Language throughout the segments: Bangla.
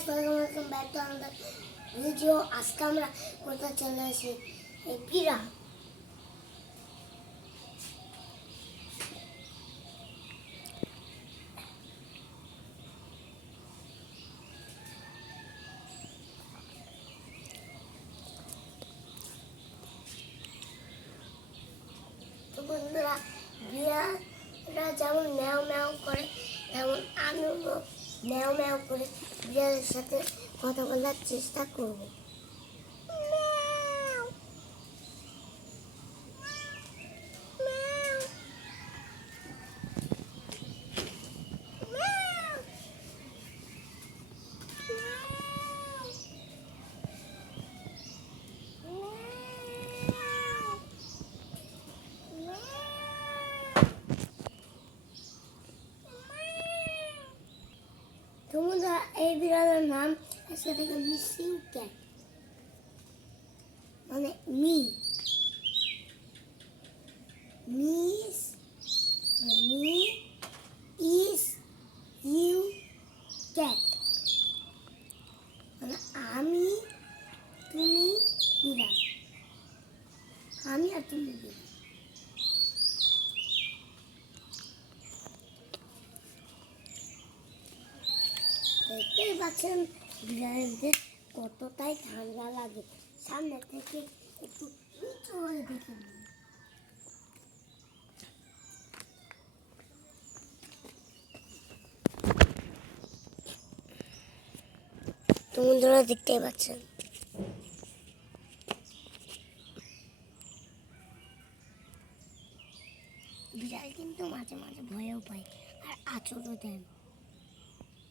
Guys, welcome back to another video. আজকে আমরা কোথায় চলে আসি? এই বিড়াল। তো বন্ধুরা, বিড়ালরা যেমন ম্যাও ম্যাও করে, তেমন আমিও ম্যাও ম্যাও করে বিড়ালের সাথে কথা বলার চেষ্টা করবো। তোমরা এই বিড়ালের নাম আজকে থেকে মিসিং ক্যাট, মানে miss me is you cat, মানে আমি, তুমি, বিড়াল। আমি আর তুমি বিড়াল। দেখতেই পাচ্ছেন বিড়ালদের কতটাই ঠান্ডা লাগে। সামনে থেকে একটু নিচু হয়ে দেখে নিন। তো বন্ধুরা, দেখতেই পাচ্ছেন বিড়াল কিন্তু মাঝে মাঝে ভয়ও পায় আর আঁচড়ও দেন,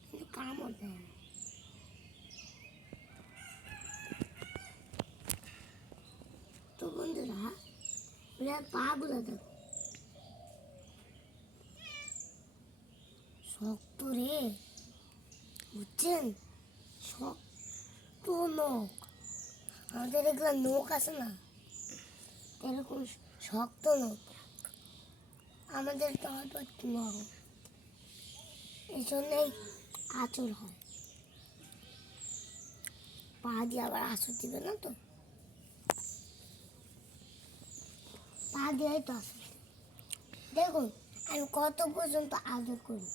কিন্তু কামও দেন। তো বন্ধুরা, বিড়াল পা গুলো দেখো, শক্ত রে, বুঝছেন? শক্ত নখ। আমাদের এগুলো নখ আছে না, এরকম শক্ত নখ। আমাদের হয়তো একটু নরম, এই জন্যই আঁচড় হয়। পা দিয়ে আবার আঁচড় দিবে না তো, পা দিয়েই তো আঁচড়। দেখুন আমি কত পর্যন্ত আদর করি,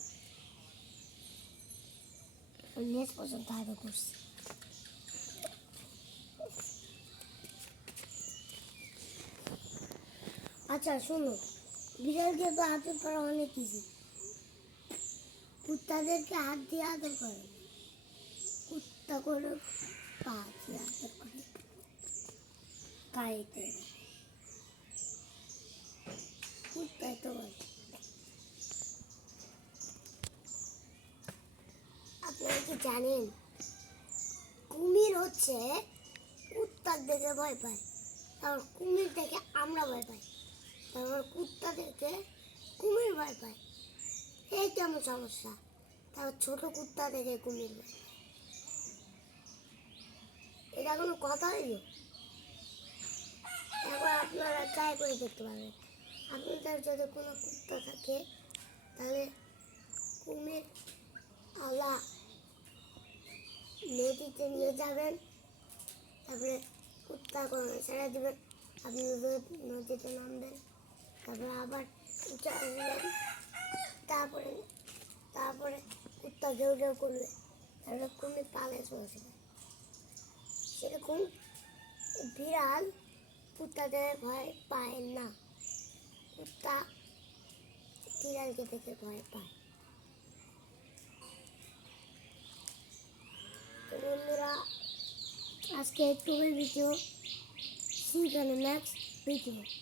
লেজ পর্যন্ত আদর করছি। আচ্ছা শুনো, বিড়ালকে তো আদর করা অনেক ইজি। কুত্তাদেরকে হাত দিয়ে আদর করে, কুত্তা করে পা দিয়ে আদর করে, গাইতে কুত্তায় তো বলে। আপনারা কি জানেন, কুমির হচ্ছে কুত্তার দেখে ভয় পায়, তারপর কুমির দেখে আমরা ভয় পাই, তারপর কুত্তা দেখে কুমির ভয় পায়। এই কেমন সমস্যা? তারপর ছোট কুত্তা দেখে কুমির ভয় পায়। এটা কোনো কথা হইল? একবার আপনারা ট্রাই করে দেখতে পারেন। আপনাদের যদি কোনো কুত্তা থাকে, তাহলে কুমির আলা নদীতে নিয়ে যাবেন, তারপরে কুত্তা ছেড়ে দেবেন, আপনি নদীতে নামবেন, তারপরে আবার উঠে আসবেন, তারপরে তারপরে কুত্তা ঘেউ ঘেউ করবে, তারপরে কুমির পালে চলে যাবে। সেরকম বিড়াল কুত্তাদের ভয় পায় না, কুত্তা বিড়ালকে দেখে ভয় পায়। তো বন্ধুরা, আজকে একটু video, see you in the next video.